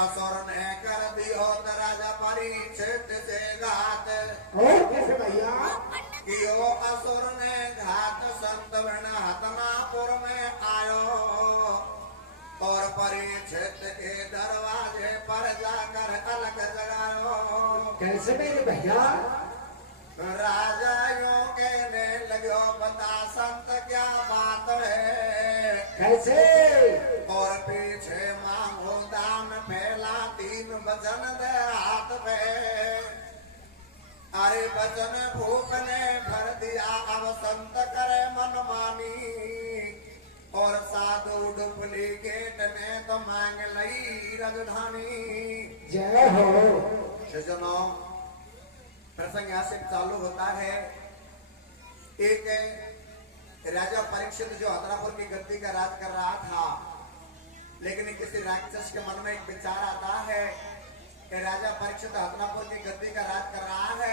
असुर ने कर दियो त राजा परीक्षित से घात। कैसे भैया? कियो असुर ने घात संत वृण हतनापुर में आयो और परीक्षित के दरवाजे पर जाकर अलग जगायो। कैसे मेरे भैया? राजा यूं कहने लग्यो बता संत क्या बात है। कैसे? और पीछे मांगो दान फैला 3 वचन दे हाथ में। अरे वचन भूख ने भर दिया अब संत करे मनमानी और साधु डुप्लीकेट ने तो मांग लई राजधानी। जय हो। सज्जनों, प्रसंग यहाँ से चालू होता है। एक राजा परीक्षित जो हतनापुर की गद्दी का राज कर रहा था, लेकिन किसी राक्षस के मन में एक विचार आता है कि राजा परीक्षित हतनापुर की गद्दी का राज कर रहा है,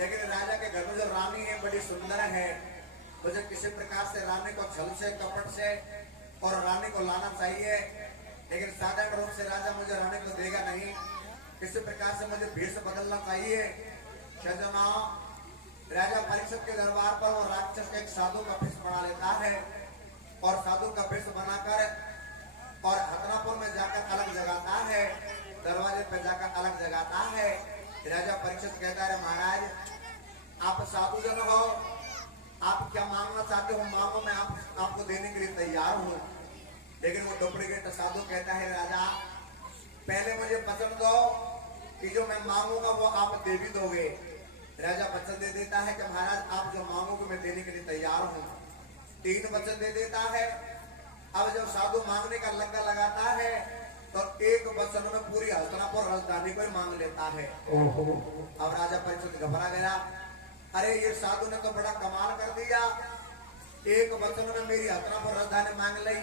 लेकिन राजा के घर में जो रानी है बड़ी सुंदर है, मुझे किसी प्रकार से रानी को छल से कपट से और रानी को लाना चाहिए। लेकिन साधारण रूप से राजा मुझे रानी को देगा नहीं, किसी प्रकार से मुझे भेष बदलना चाहिए। सज्जनों, राजा परीक्षित के दरबार पर वो राक्षस एक साधु का भेष बना लेता है और साधु का भेष बनाकर और हतनापुर में जाकर अलग जगाता है, दरवाजे पर जाकर अलग जगाता है। राजा परीक्षित कहता है, महाराज आप साधु जन हो, आप क्या मांगना चाहते हो मांगो, मैं आपको देने के लिए तैयार हूँ। लेकिन वो डुप्लीकेट साधु कहता है, राजा पहले मुझे वचन दो कि जो मैं मांगूंगा वो आप दे भी दोगे। राजा वचन दे देता है कि महाराज आप जो मांगोगे मैं देने के लिए तैयार हूँ। 3 वचन दे देता है। अब जब साधु मांगने का लग्गा लगाता है तो एक वचन में पूरी हस्तनापुर राजधानी को मांग लेता है। अब राजा परीक्षित घबरा गया, अरे ये साधु ने तो बड़ा कमाल कर दिया, एक वचन में मेरी हस्तनापुर राजधानी मांग ली।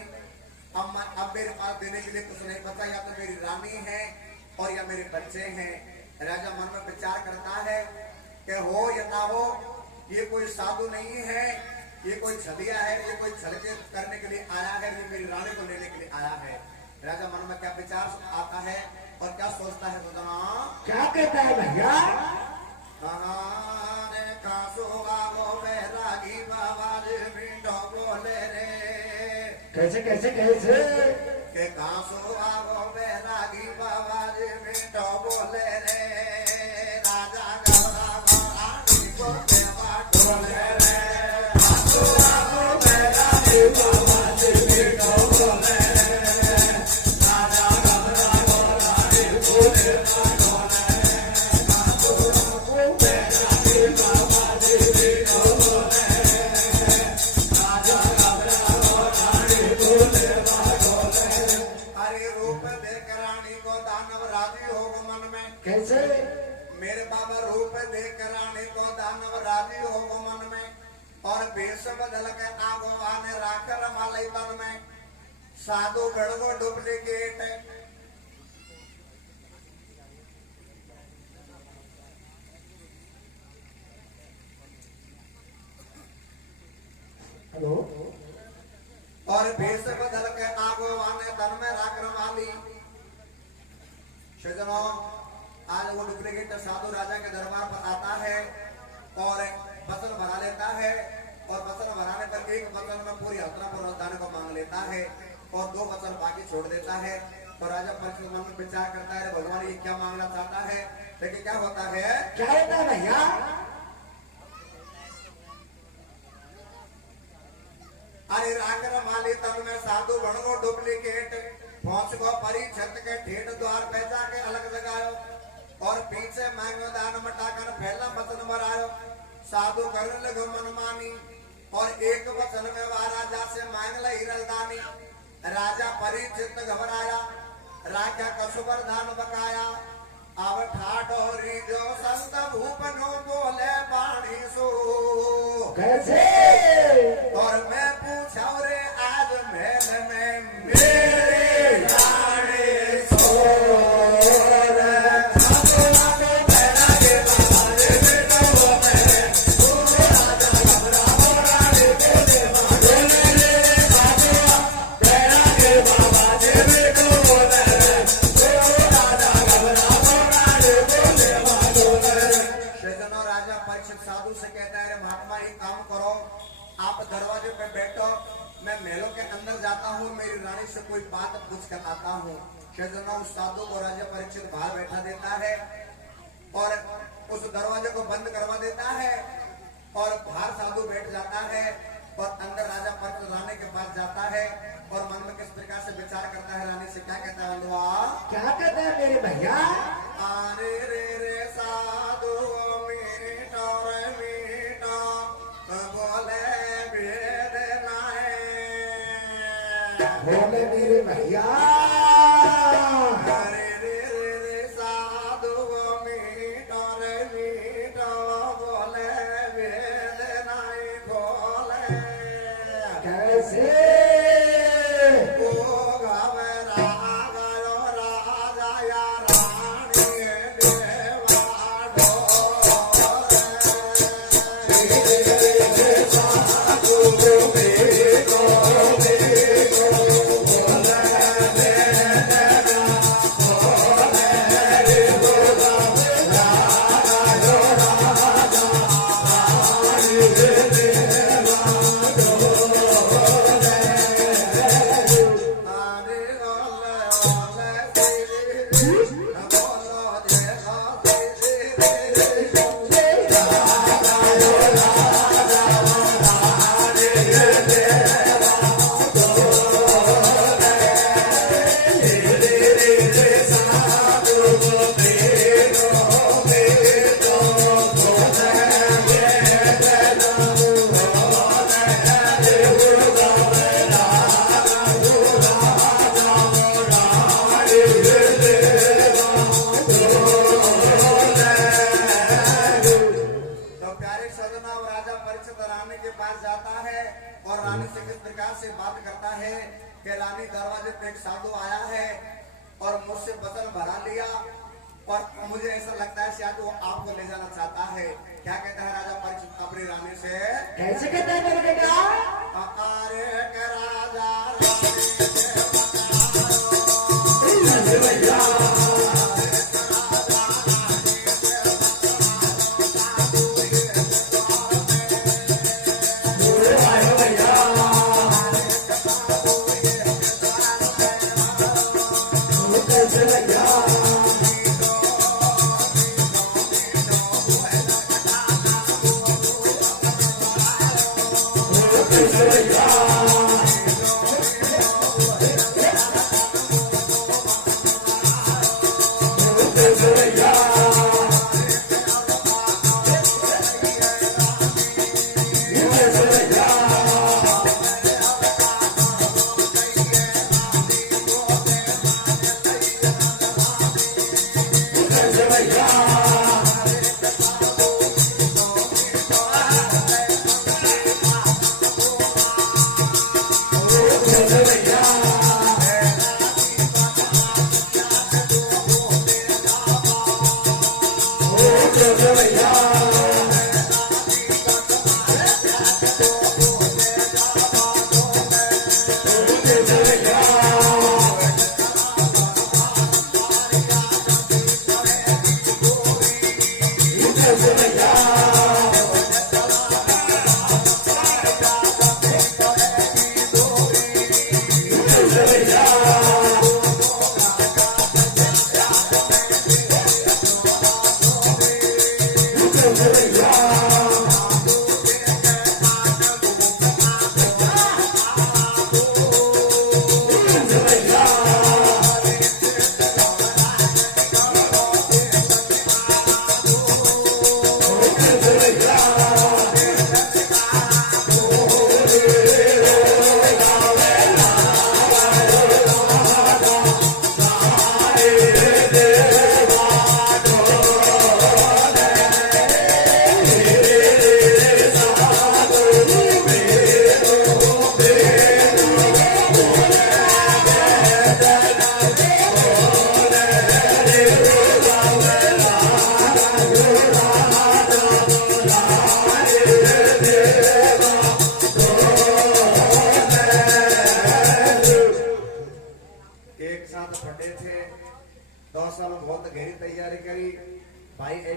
अब मेरे पास देने के लिए कुछ नहीं बचा, या तो मेरी रानी है और या मेरे बच्चे हैं। राजा मन में विचार करता है कि हो या ना हो, ये कोई साधु नहीं है, ये कोई छलिया है, ये कोई छल करने के लिए आया है, ये मेरी रानी को लेने के लिए आया है। राजा मन में क्या विचार आता है और क्या सोचता है? क्या कहता है भैया? बोले रे कैसे कैसे कैसे? के कासो आवो बैरागी बाबा जी मीठो बोले रे। राजा गवरा रानी को देवा बोले रे। कासो आवो बैरागी बाबा जी मीठो बोले रे। राजा गवरा रानी को देवा बोले रे। कासो आवो बैरागी बाबा जी मीठो बोले रे। राजा गवरा रानी को देवा बोले रे। अरे रूप देख रानी को दानव राजी हो मन में। कैसे? मेरे बाबा रूप देख रानी को दानव राजी हो मन में और भेष बदल के आगो आने राकर मालई तन में। साधु गढ़गो डुप्लीकेट हेलो। और भेष बदल के आगो आने तन में राकर माली। सज्जनों, आज वो डुप्लीकेट साधु राजा के दरबार पर आता है और वचन भरा लेता है और वचन भराने पर एक वचन में पूरी हस्तनापुर राजधानी को मांग लेता है और 2 वचन बाकी छोड़ देता है। तो राजा परीक्षित मन में विचार करता है, भगवान ये क्या मांगना चाहता है? लेकिन क्या होता है? क्या होता है भैया? अरे राकर माली तन में साधु बणगो डुप्लीकेट पहुंच को परीक्षित के ठेठ द्वार पे जाके अलग जगायो और पीछे मांगो दान मटाकर फैला वचन भरायो। साधु करने लगो मनमानी और एक वचन में वह राजा से मांग लई राजधानी। राजा परीक्षित घबराया, राजा कसुबर धान बकाया। अब ठाठोरी जो संत भूपनो बोले बाणी सो। कैसे? और मैं पूछा रे आज महल में मेरे रानी सो। साधु से कहता है, महात्मा एक काम करो, आप दरवाजे पे बैठो, मैं महलों के अंदर जाता हूँ, मेरी रानी से कोई बात पूछ कर आता हूँ। शेषनाग उस साधु को राजा परीक्षित बाहर बैठा देता है और उस दरवाजे को बंद करवा देता है और बाहर साधु बैठ जाता है और अंदर राजा परीक्षित रानी के पास जाता है और मन में किस प्रकार से विचार करता है। रानी से क्या कहता है बंधुआ? क्या कहता है मेरे भैया? अरे रे रे साधु मीठा रे मीठा बोले वेद नाए, बोले मेरे भैया। अरे रे रे रे साधु मीठा रे मीठा बोले वेद नाए बोले कैसे? रानी दरवाजे पे एक साधु आया है और मुझसे वचन भरा लिया और मुझे ऐसा लगता है शायद वो आपको ले जाना चाहता है। क्या कहता है राजा परीक्षित अपनी रानी से? कैसे कहता है मेरे बेटा? अरे के राजा रानी से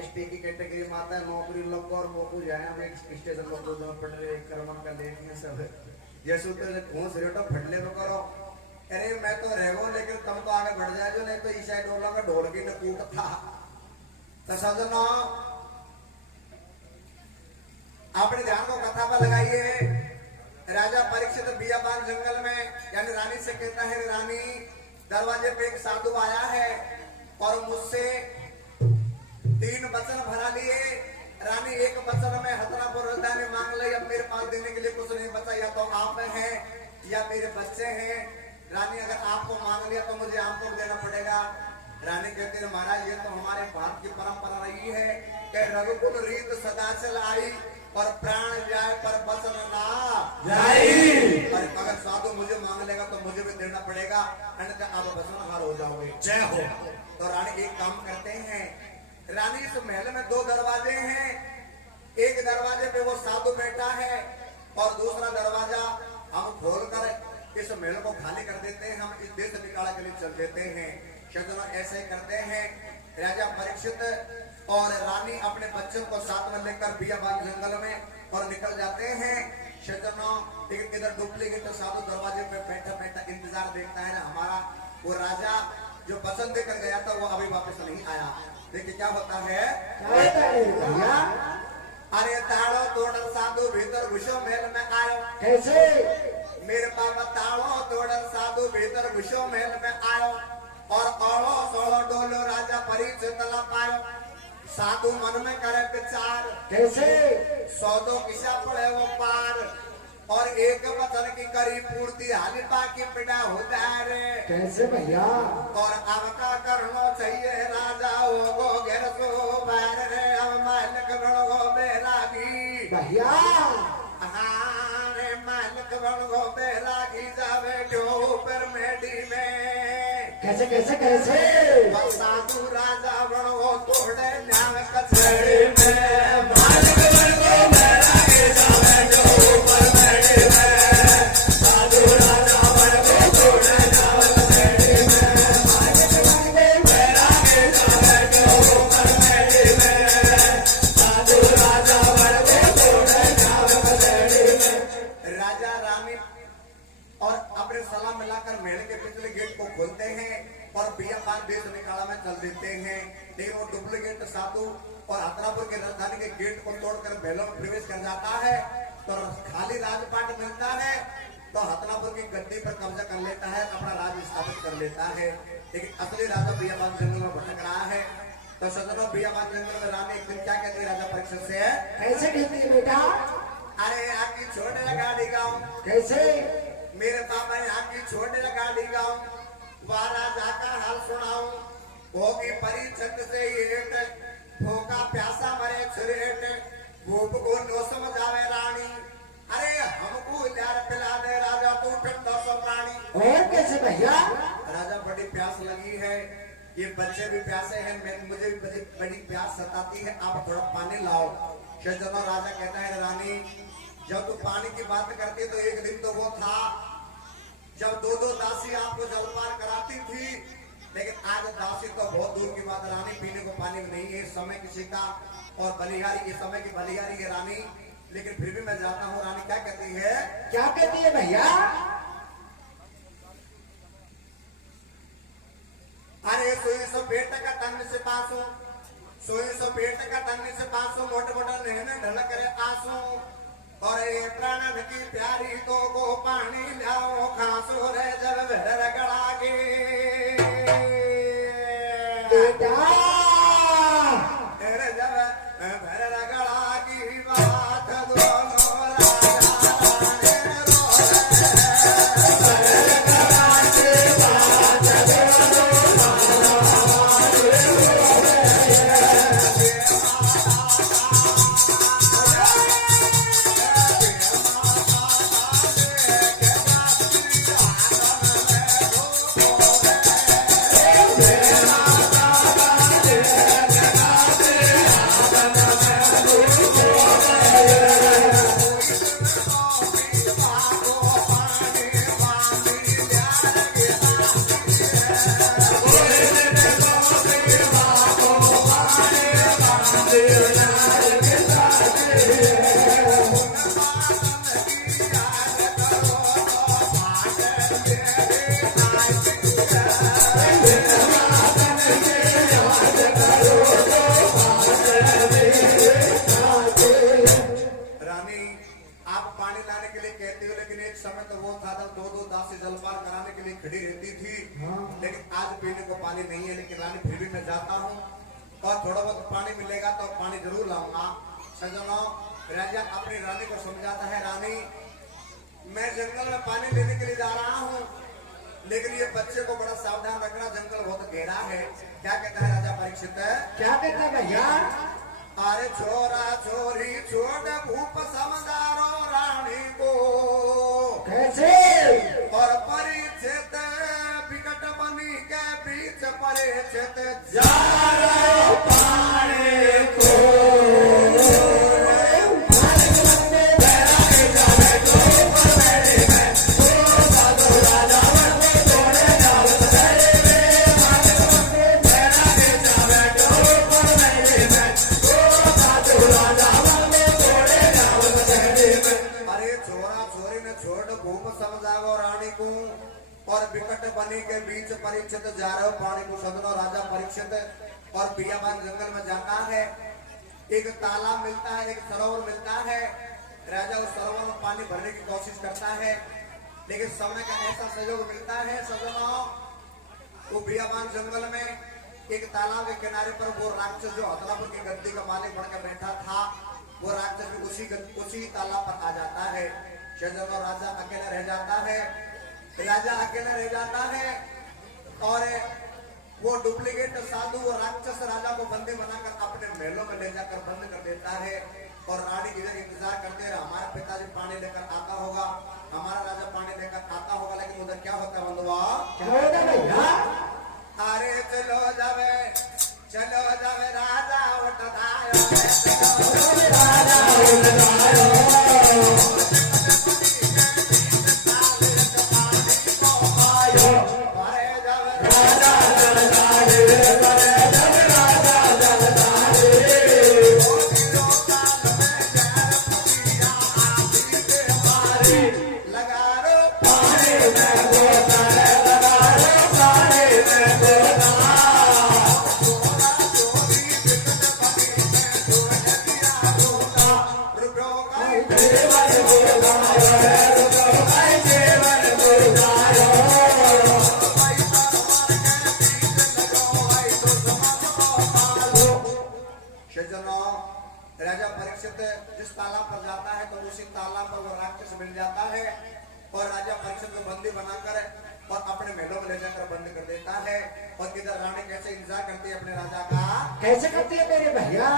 एसटी की कैटेगरी में आता है नौकरी लोग और मोकू जाए हम एक स्टेशन लोग दो पड़ रहे कर्मन का देखेंगे सब जैसे तो घूस रेटो फटले तो करो अरे मैं तो रहो लेकिन तुम तो आगे बढ़ जाए जो नहीं तो ईसा डोला का ढोल की न कूट था तो सजनो अपने ध्यान को कथा पर लगाइए राजा परीक्षित बियाबान जंगल में यानी रानी से कहता है रानी दरवाजे पे एक साधु आया है और मुझसे 3 वचन भरा लिए रानी एक वचन में हथनापुर हृदय ने मांग ली अब मेरे पास देने के लिए कुछ नहीं बचा या तो आप हैं या मेरे बच्चे हैं रानी अगर आपको मांग लिया तो मुझे आपको देना पड़ेगा रानी कहती है महाराज ये तो हमारे भारत की परंपरा रही है कि रघुकुल रीत सदा चल आई और प्राण जाए पर बचन ना जाए और अगर साधु मुझे मांग लेगा तो मुझे भी देना पड़ेगा अन्यथा आप बचनहार हो जाओगे जय हो तो रानी एक काम करते हैं रानी इस महल में 2 दरवाजे हैं एक दरवाजे पे वो साधु बैठा है और दूसरा दरवाजा हम खोलकर इस महल को खाली कर देते हैं हम इस देश निकाला के लिए चल देते हैं शत्रुघ्न ऐसे करते हैं राजा परीक्षित और रानी अपने बच्चों को साथ में लेकर बियाबान जंगल में और निकल जाते हैं शत्रुघ्न इधर डुप्लीकेट साधु दरवाजे पे बैठा बैठा इंतजार देखता है ना हमारा वो राजा जो पसंद देकर गया था वो अभी वापस नहीं आया देखिए क्या होता है भैया अरे ताड़ो तोड़ साधु भीतर घुसो महल में आयो कैसे मेरे पापा ताड़ो तोड़ साधु भीतर घुसो महल में आयो और औड़ो सोड़ो डोलो राजा परीक्षित तला पायो साधु मन में करे विचार कैसे सौदो किसा पड़े वो पार और एक वचन की करी पूर्ति हाली बाकी पिटा होता रे कैसे भैया और अब का करना चाहिए राजा हो घेर सो बैर रे अब मालिक बनो बेरागी भैया हाँ रे मालिक बनो बेरागी जावे जो ऊपर मेडी में कैसे कैसे कैसे साधु राजा बनो तोड़े न्याय कचहरी में मालिक बनो बेरागी जावे जो ऊपर मेडी में साधु राजा बनो तोड़े न्याय कचहरी में मालिक बनो बेरागी जावे जो ऊपर मेडी में साधु राजा बनो तोड़े न्याय कचहरी में राजा रानी और अपने सलाम मिलाकर महल के पिछले गेट को खोलते हैं और बियाबान देश निकाला में चल देते हैं लेकिन वो डुप्लीकेट साधु और हथरापुर के राजधानी के गेट को तोड़कर महलों में प्रवेश कर जाता है तो खाली राजपाट मिलता है तो हथरापुर की गद्दी पर कब्जा कर लेता है अपना राज स्थापित कर लेता है लेकिन असली राजा बियाबान जंगल में भटक रहा है तो सदनों बियाबान जंगल में रानी एक दिन क्या कहती है राजा परीक्षित से कैसे कहती है बेटा अरे आपकी छोटे गाड़ी गाँव कैसे मेरे पापा ने आपकी छोटे गाड़ी गाँव वह राजा का हाल सुनाऊं होगी परीक्षक से येट भूखा प्यासा मरे छुरेट भूप को नो समझ आवे रानी अरे हमको यार पिला दे राजा तू ठंडा सो प्राणी और कैसे भैया राजा बड़ी प्यास लगी है ये बच्चे भी प्यासे हैं मुझे भी बड़ी प्यास सताती है आप थोड़ा पानी लाओ शहजादा राजा कहता है रानी जब तू पानी की बात करती तो एक दिन तो वो था जब 2 दासी आपको जलपान कराती थी लेकिन आज दासी तो बहुत दूर की बात रानी पीने को पानी नहीं है समय किसी का और बलिहारी ये समय की बलिहारी है रानी लेकिन फिर भी मैं जाता हूँ रानी क्या कहती है भैया अरे सोई सो पेट का तन से पासो सोई सो पेट का तन से पासो मोटे मोटे नहने ढल करे आंसू और ये प्राण की प्यारी तो को पानी लाओ खासो रे जब भर गड़ा के बेटा जब भर गड़ा की बात दोनों राजा आप पानी लाने के लिए कहते हो, लेकिन एक समय तो वो था जब 2-2 दासी जलपान कराने के लिए खड़ी रहती थी। लेकिन आज पीने को पानी नहीं है, लेकिन रानी फिर भी मैं जाता हूँ और थोड़ा बहुत पानी मिलेगा तो पानी जरूर लाऊंगा। सज्जनों, राजा अपनी रानी को समझाता है, रानी मैं जंगल में पानी लेने के लिए जा रहा हूँ, लेकिन ये बच्चे को बड़ा सावधान रखना, जंगल बहुत गहरा है। क्या कहता है राजा परीक्षित? क्या कहता है भैया? अरे छोरा छोरी छोड़ भूप समझारो रानी को, कैसे? और परिचित विकट बनी के बीच परिचित जा रहे पानी को और विकट बनी के बीच परीक्षित जा रहे हो पानी को। सदनो, राजा परीक्षित और बियाबान जंगल में जाता है। एक तालाब मिलता है, एक सरोवर मिलता है। राजा उस सरोवर में पानी भरने की कोशिश करता है, लेकिन समय का ऐसा सहयोग मिलता है। सदनो, वो बियाबान जंगल में एक तालाब के किनारे पर वो राक्षस जो हथलापुर की गद्दी का मालिक बनकर बैठा था, वो राक्षस भी उसी तालाब पर आ जाता है। सदनो, राजा अकेला रह जाता है। राजा अकेला रह जाता है और वो डुप्लीकेट साधु, वो राक्षस राजा को बंदी बनाकर अपने महलों में ले जाकर बंद कर देता है। और रानी इधर इंतजार करते रहे, हमारा पिताजी पानी लेकर आता होगा, हमारा राजा पानी लेकर आता होगा। लेकिन उधर क्या होता है बंधुआ? क्या होता भैया? अरे चलो जावे राजा उठदायो, राजा परीक्षित जिस तालाब पर जाता है तो उसी तालाब पर वो राक्षस मिल जाता है और राजा परीक्षित को बंदी बनाकर और अपने महलों में ले जाकर बंद कर देता है। और इधर रानी कैसे इंतजार करती है अपने राजा का? कैसे करती है मेरे भैया?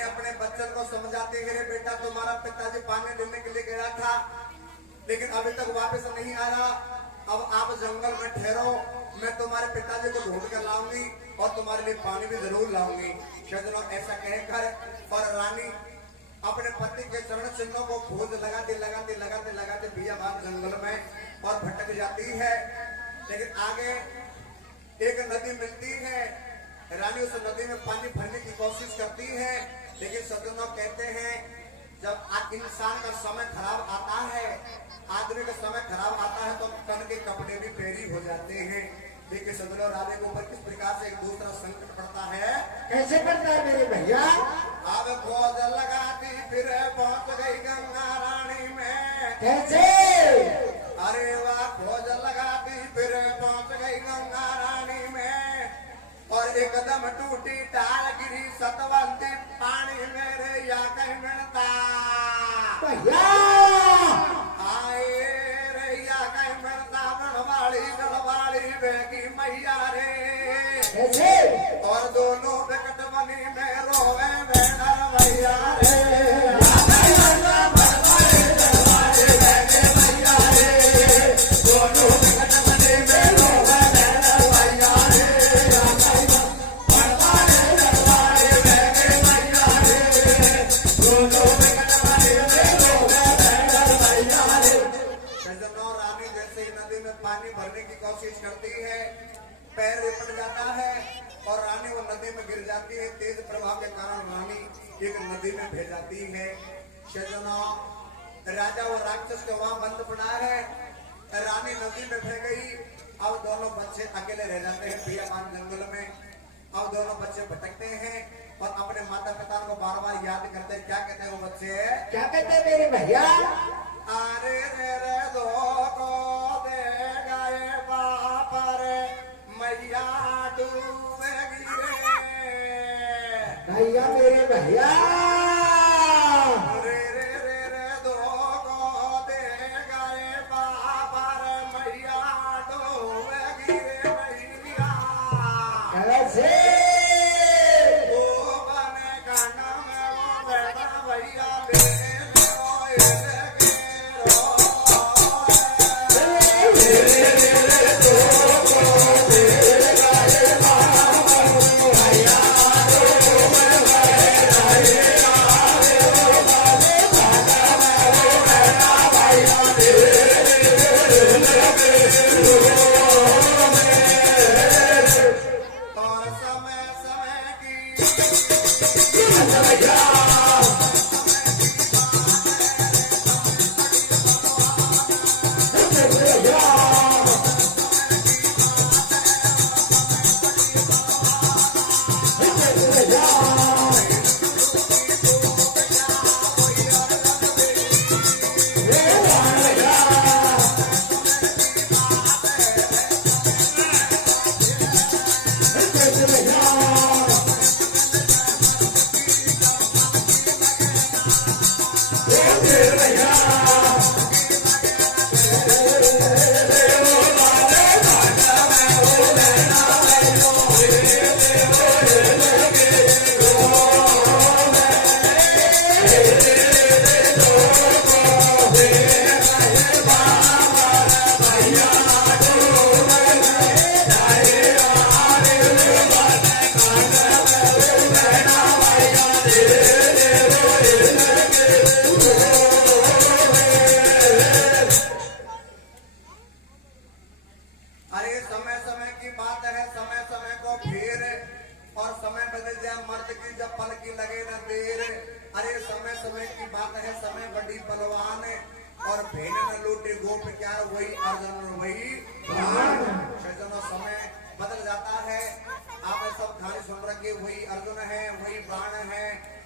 रानी अपने बच्चन को समझाती है, रे बेटा तुम्हारा पिताजी पानी देने के लिए गया था लेकिन अभी तक वापस नहीं आया। अब आप जंगल में ठहरो, मैं तुम्हारे पिताजी को ढूंढ कर लाऊंगी और तुम्हारे लिए पानी भी जरूर लाऊंगी। सज्जनों ऐसा कहकर और रानी अपने पति के चरण चिन्हों को खोज लगाते बियाबान जंगल में और भटक जाती है। लेकिन आगे एक नदी मिलती है, रानी उस नदी में पानी भरने की कोशिश करती है। लेकिन सज्जनों कहते हैं जब इंसान का समय खराब आता है, आदमी का समय खराब आता है तो तन के कपड़े भी पैरी हो जाते हैं। देखिए सज्जनों राधे के ऊपर किस प्रकार से एक दूसरा संकट पड़ता है। कैसे पड़ता है मेरे भैया? अब खोज लगाती फिर पहुंच गई गंगा रानी में। कैसे? अरे वाह, खोज लगाती फिर पहुंच गई गंगा रानी में और एकदम टूटी डाल गिरी सतवंती पानी मेरे या कहीं मिलता भैया आए रे या कहीं मिलता गढ़वाली बेगी मैया रे। कैसे? और दोनों बेकट बनी में रोवे बेड़ा मैया रे। पानी भरने की कोशिश करती है, पैर लिपट जाता है और रानी वो नदी में गिर जाती है। तेज प्रभाव के कारण रानी एक नदी में भेज जाती है। सज्जनों राजा वो राक्षस को वहां बंद पड़ा है, रानी नदी में बह गई। अब दोनों बच्चे अकेले रह जाते हैं बियाबान जंगल में। अब दोनों बच्चे भटकते हैं और अपने माता पिता को बार बार याद करते हैं। क्या कहते हैं वो बच्चे? क्या कहते हैं मेरे भैया? अरे रे दो को दे गए बाप रे मैया डूबेगी रे। भैया मेरे भैया रे दो को दे गए बाप रे मैया डूबेगी रे मैया। कैसे? वो बने काना में वो बेटा भैया ले लो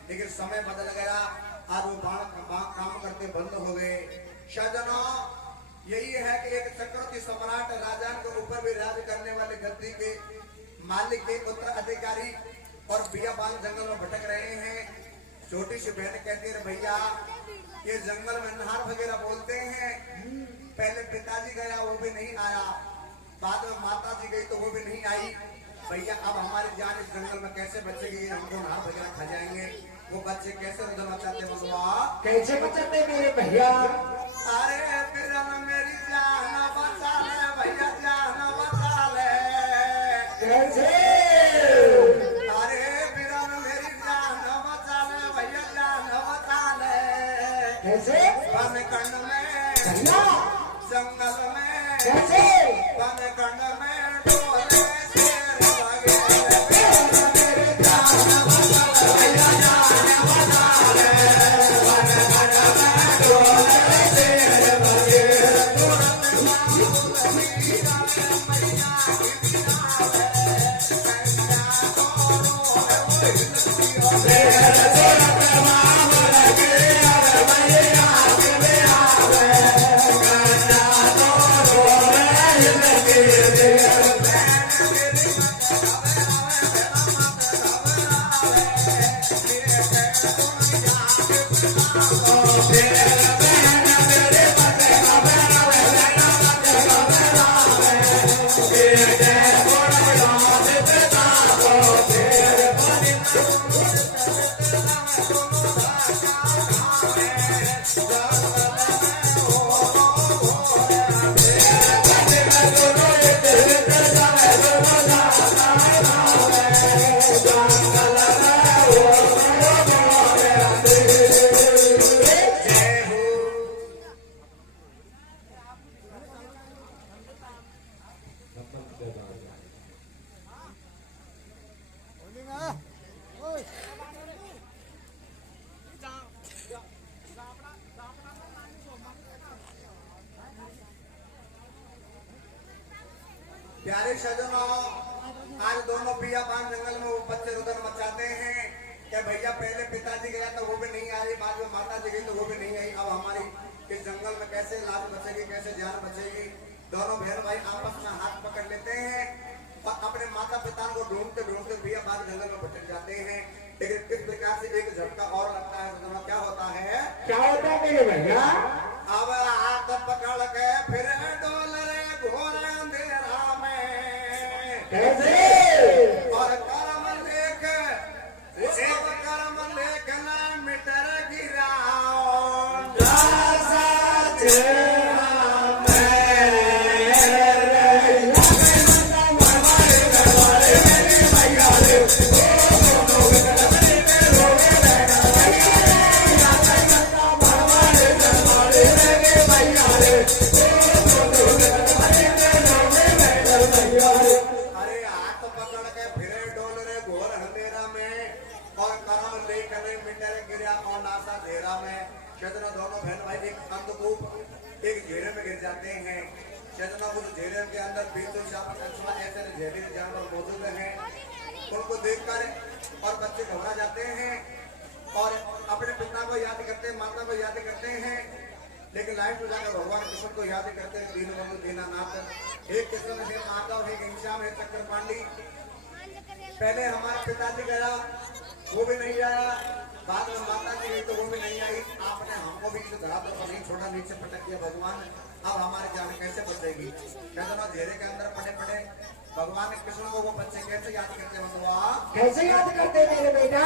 लेकिन समय बदल गया, आज वो काम करते बंद हो गए। सज्जनों यही है कि एक चक्रवर्ती सम्राट राजा के ऊपर भी राज करने वाले गद्दी के मालिक के उत्तराधिकारी और बियाबान जंगल में भटक रहे हैं। छोटी सी बहन कहती है भैया ये जंगल में नहार वगैरह बोलते हैं, पहले पिताजी गया वो भी नहीं आया, बाद में माता जी गई तो वो भी नहीं आई। भैया अब हमारी जान इस जंगल में कैसे बचेगी, हमको नहार वगैरह खा जाएंगे। वो बच्चे कैसे रुदन मचाते बबुआ? कैसे बचाते मेरे भैया? अरे बिरन मेरी जान बचा ले भैया, जान बचा ले। कैसे? अरे बिरन मेरी जान बचा ले भैया, जान बचा ले। कैसे? वन कंड में भैया जंगल में कैसे? वन कंड में डोले शेर लगे। मेरे जान बचा ले भैया, जान बचा ले। वन कंड में डोले शेर लगे। प्यारे सजनों, आज दोनों पिया पान जंगल में वो बच्चे रुदन मचाते हैं कि भैया पहले पिताजी गया तो वो भी नहीं आई, बाद में माता जी गई तो वो भी नहीं आई। अब हमारी इस जंगल में कैसे लाज बचेगी, कैसे जान बचेगी? दोनों बहन भाई आपस में हाथ पकड़ लेते हैं और अपने माता पिता को ढूंढते ढूंढते पिया पान जंगल में भटक जाते हैं। लेकिन किस प्रकार से एक झटका और लगता है तो क्या होता है? क्या होता है मेरे भैया? अब हाथ पकड़ के फिर डोल रे घोर अंधेरा में। कैसे? और कर्म लेख सब कर्म लेख न मिटर गिराओ। अरे हाथ पकड़ के फिरे डोल रे घोर अंधेरा में और कर्म लेख न मिटर गिरा और नासा धेरा में। चंद्र दोनों बहन भाई एक अंधकूप एक घेरे में गिर जाते हैं। चंद्रमा उस घेरे के अंदर बीचों चाप कछुआ ऐसे जहरीले जानवर मौजूद हैं। उनको देखकर और बच्चे घबरा जाते हैं और अपने पिता को याद करते हैं, माता को याद करते हैं। लेकिन लाइफ में जाकर भगवान कृष्ण को याद करते हैं। दीन बंधु दीनानाथ हे कृष्ण हे माधव हे घनश्याम हे चक्र पांडी। पहले हमारे पिताजी गया वो भी नहीं आया, बाद में माता जी गई तो वो भी नहीं आई। आपने हमको भी इस धरातल पर नहीं छोड़ा, नीचे पटक दिया भगवान। अब हमारी जान कैसे बचेगी? कहते घेरे के अंदर पड़े पड़े भगवान कृष्ण को वो बच्चे कैसे याद करते हैं? भगवान कैसे याद करते मेरे बेटा?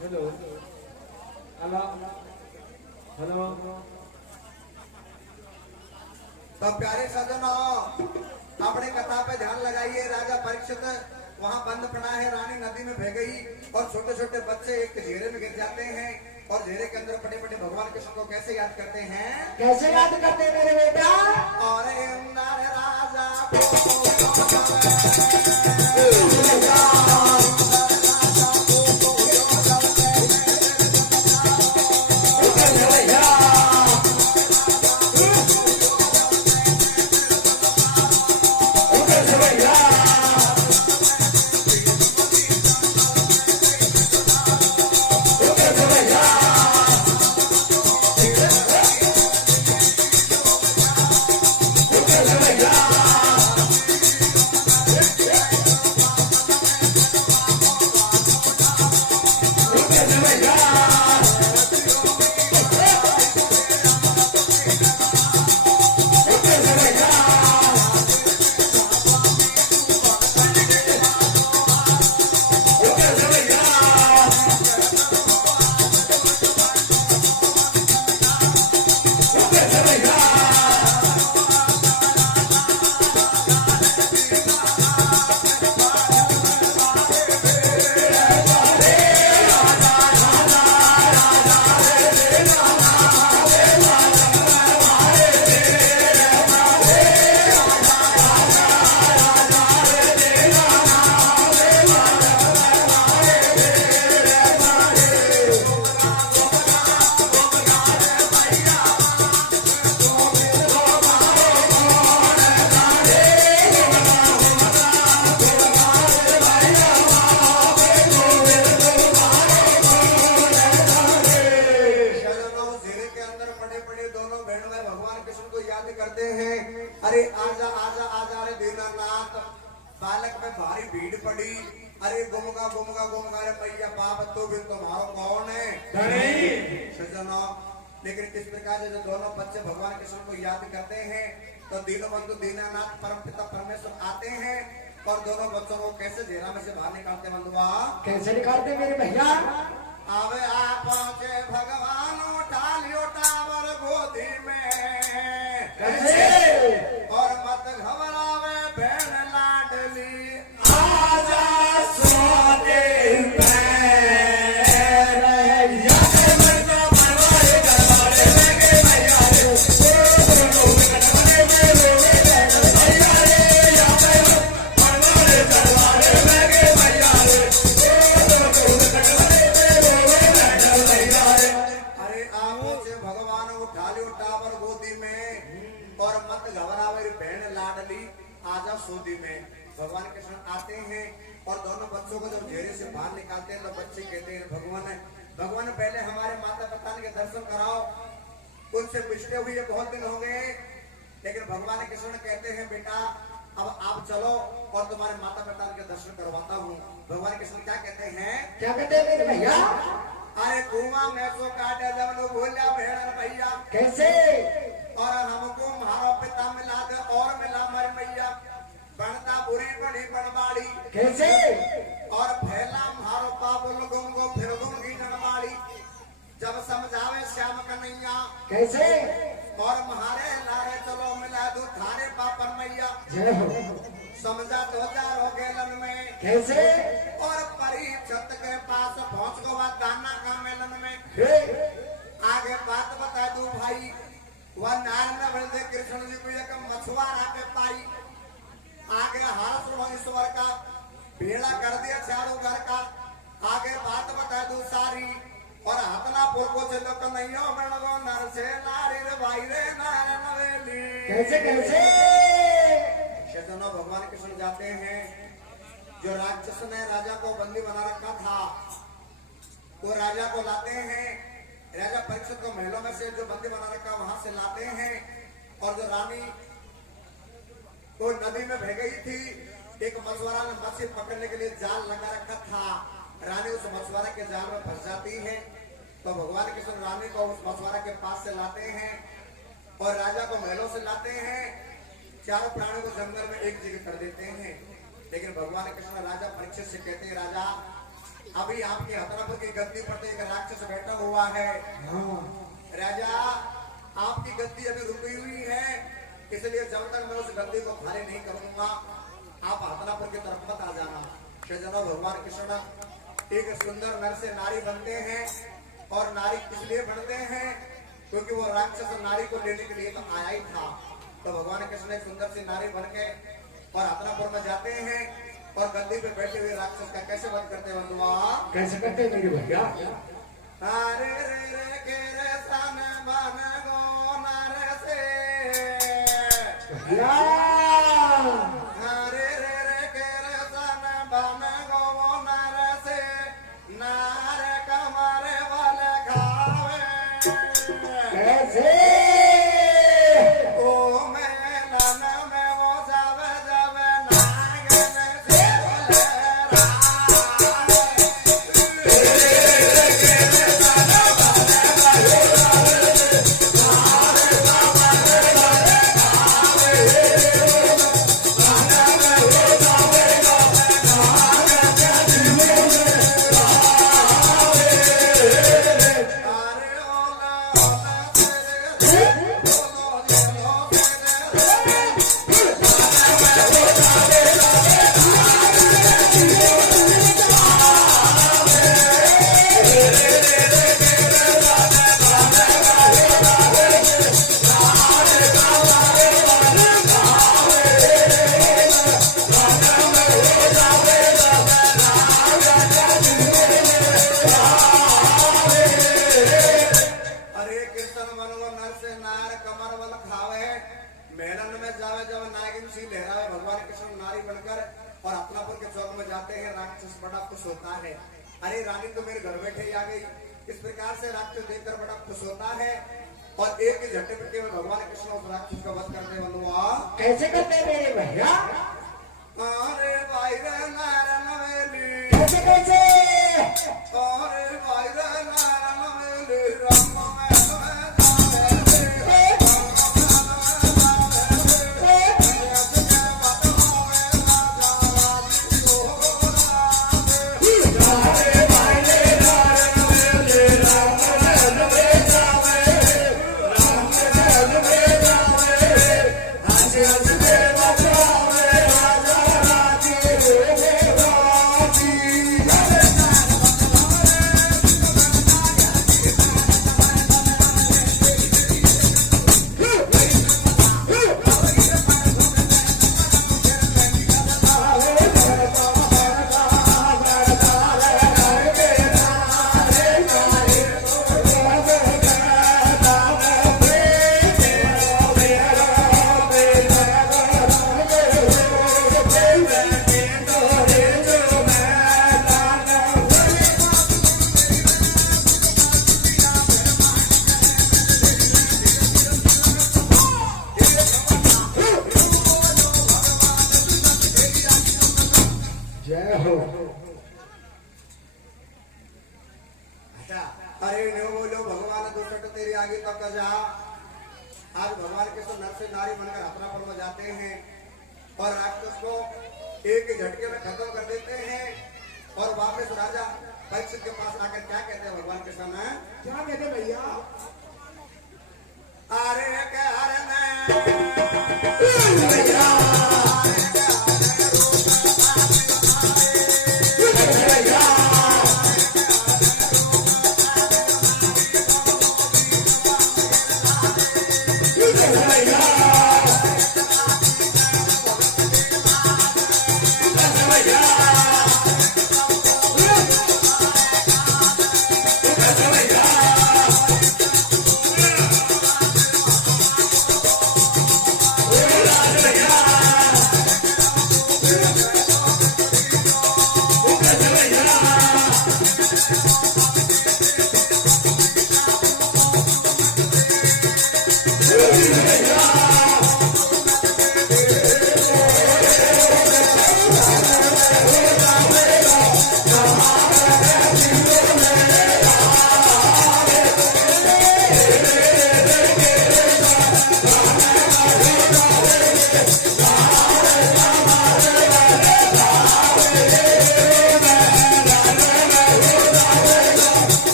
Hello hello hello. तो प्यारे सजनों, अपने कथा पे ध्यान लगाइए। राजा परीक्षित वहाँ बंद पड़ा है, रानी नदी में बह गई और छोटे छोटे बच्चे एक घेरे में गिर जाते हैं। और घेरे के अंदर पटे पटे भगवान कृष्ण को कैसे याद करते हैं? कैसे याद करते मेरे बेटा? और इंद्र राजा याद करते हैं। अरे आजा आजा आजा रे दीनानाथ, बालक में भारी भीड़ पड़ी। अरे गुमगा गुमगा गुमगा रे मैया बाप तो भी तुम्हारा कौन है? सजनों, लेकिन किस प्रकार से जो दोनों बच्चे भगवान कृष्ण को याद करते हैं तो दीनबंधु दीनानाथ परम पिता परमेश्वर आते हैं और दोनों बच्चों को कैसे जेरा में से बाहर निकालते बंधुआ? कैसे निकालते मेरे भैया? आवे आ पहुंचे भगवान उठा लियो टावर गोदी में, कैसे? और मत घबरावे बहन लाडली, आजा सोने आजा सोदी में। भगवान कृष्ण आते हैं और दोनों बच्चों को जब घेरे से बाहर निकालते हैं तो बच्चे कहते हैं भगवान पहले हमारे माता पिता के दर्शन कराओ, उनसे पिछड़े हुए बहुत दिन हो गए। लेकिन भगवान कृष्ण कहते हैं बेटा अब आप चलो और तुम्हारे माता पिता के दर्शन करवाता हूँ। भगवान कृष्ण क्या कहते हैं? क्या कहते हैं मेरे भैया? अरे कुआं में सो काटे जब लोग भूलिया भेड़ भैया, कैसे? और हमको मारो पिता मिला दे और मिला मर मैया, बनता बुरी बड़ी बनवाड़ी, कैसे? और फैला मारो पापुल गुमगो फिर गुमगी जनवाड़ी, जब समझावे श्याम कन्हैया, कैसे? और महारे लारे चलो मिला दो थारे पापन मैया, समझा 2000 हो गेलन में, कैसे? और परीक्षित के पास पहुंच गवा दाना का मेलन में। आगे बात बता दू भाई, वह नारायण बलदेव कृष्ण जी को एक मछुआरा के पाई, आगे हर्ष ईश्वर का बेड़ा कर दिया चारों घर का। आगे बात बता दू सारी, और हतनापुर को चलो कन्हैया बनगो नर से नारी रे भाई रे नारायण वेली। कैसे कैसे? शैतानों भगवान कृष्ण जाते हैं, जो राक्षस ने राजा को बंदी बना रखा था वो राजा को लाते हैं। राजा परीक्षित को महलों में से जो बंदी बना रखा वहां से लाते हैं, और जो रानी को नदी में बह गई थी, एक मछुआरा ने मछली पकड़ने के लिए जाल लगा रखा था। रानी उस मछुआरा के जाल में फंस जाती है, तो भगवान कृष्ण रानी को उस मछुआरा के पास से लाते हैं और राजा को महलों से लाते हैं। चारों प्राणियों को जंगल में एक जगह कर देते हैं। लेकिन भगवान कृष्ण राजा परीक्षित से कहते हैं, राजा अभी आपके हथनापुर की गद्दी पर तो एक राक्षस बैठा हुआ है। राजा आपकी गद्दी अभी रुकी हुई है, इसलिए जब तक मैं उस गद्दी को खाली नहीं करूंगा आप हथनापुर की तरफ मत आ जाना। सज्जनों भगवान कृष्ण एक सुंदर नर से नारी बनते हैं, और नारी इसलिए बनते हैं क्योंकि वो राक्षस नारी को लेने के लिए तो आया ही था। तो भगवान कृष्ण एक सुंदर सी नारी बन के और हथनापुर में जाते हैं और गद्दी पे बैठे हुए राक्षस का कैसे वध करते हैं बंधुआ? कैसे करते हैं मेरे भैया? अरे रे रे के रे सन बन गो नर से, अरे रे रे के रे सन बन गो नर से, नार कमर वाले खावे कैसे? ओ मेलन में वो जावे जावे नागन से होता है। अरे रानी तो मेरे घर बैठे ही आ गई। इस प्रकार से राक्षस देखकर बड़ा खुश होता है और एक ही झटके में भगवान कृष्ण राक्षस का वध करते बंधुआ। कैसे करते मेरे भैया? अरे भाई रे नारायण वेली, कैसे कैसे? अरे भाई रे नारायण वेली, राम में जावे रे, जय हो। अच्छा, अरे नो बोलो भगवान दुष्ट तेरी आगे तक जा। आज भगवान के नर से नारी बनकर हथरापुर में जाते हैं और राक्षस को एक ही झटके में खत्म कर देते हैं और वापस राजा परीक्षित के पास आकर क्या कहते हैं भगवान के सामने? क्या कहते भैया? अरे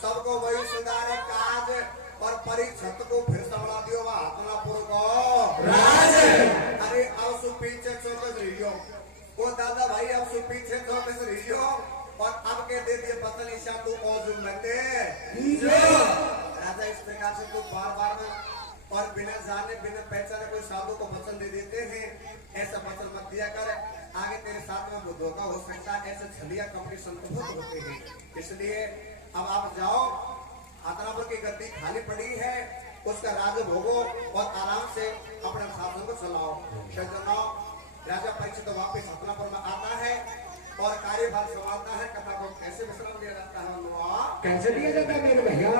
सबको वही सुधारे काज और परीक्षत को फिर संभला दियो वह हथनापुर को राज। अरे अब सु पीछे चौकस रहियो वो दादा भाई, अब सु पीछे चौकस रहियो और अब के दे दिए पतली सा तू औजुम लगते राजा। इस प्रकार से तू बार बार में और बिना जाने बिना पहचाने कोई साधु को वचन दे देते हैं, ऐसा वचन मत दिया कर, आगे तेरे साथ में वो धोखा हो सकता है। ऐसे छलिया कंपनी संतुष्ट होते हैं, इसलिए अब आप जाओ, हथनापुर की गद्दी खाली पड़ी है, उसका राज भोगो और आराम से अपने शासन को चलाओ। सज्जनों, राजा परीक्षित तो वापिस हथनापुर में आता है और कार्यभार संभालता है। कथा को कैसे विश्राम दिया जाता है? कैसे दिया जाता है मेरे भैया?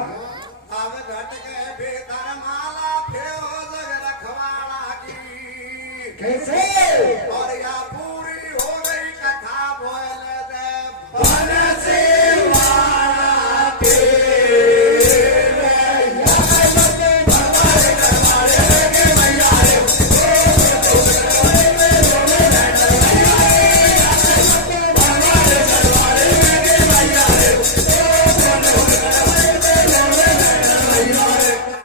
अब घट गए बेतर माला फेरो जग रखवाड़ा की, कैसे? और या